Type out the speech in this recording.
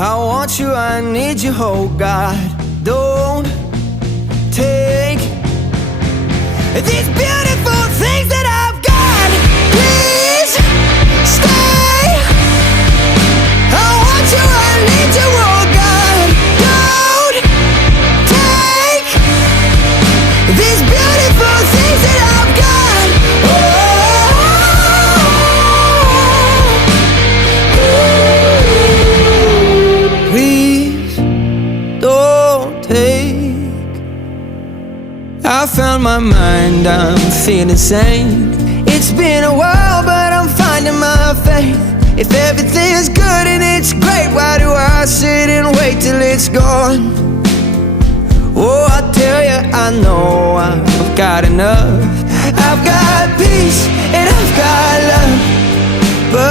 I want you, I need you, oh God. Don't take these beautiful things that I've got. Please stay. I want you, I need you, oh God. Don't take these beautiful things that I've got. Please don't take. I found my mind, I'm feeling sane. It's been a while, but I'm finding my faith. If everything's good and it's great, why do I sit and wait till it's gone? Oh, I tell you, I know I've got enough. I've got peace and I've got love, but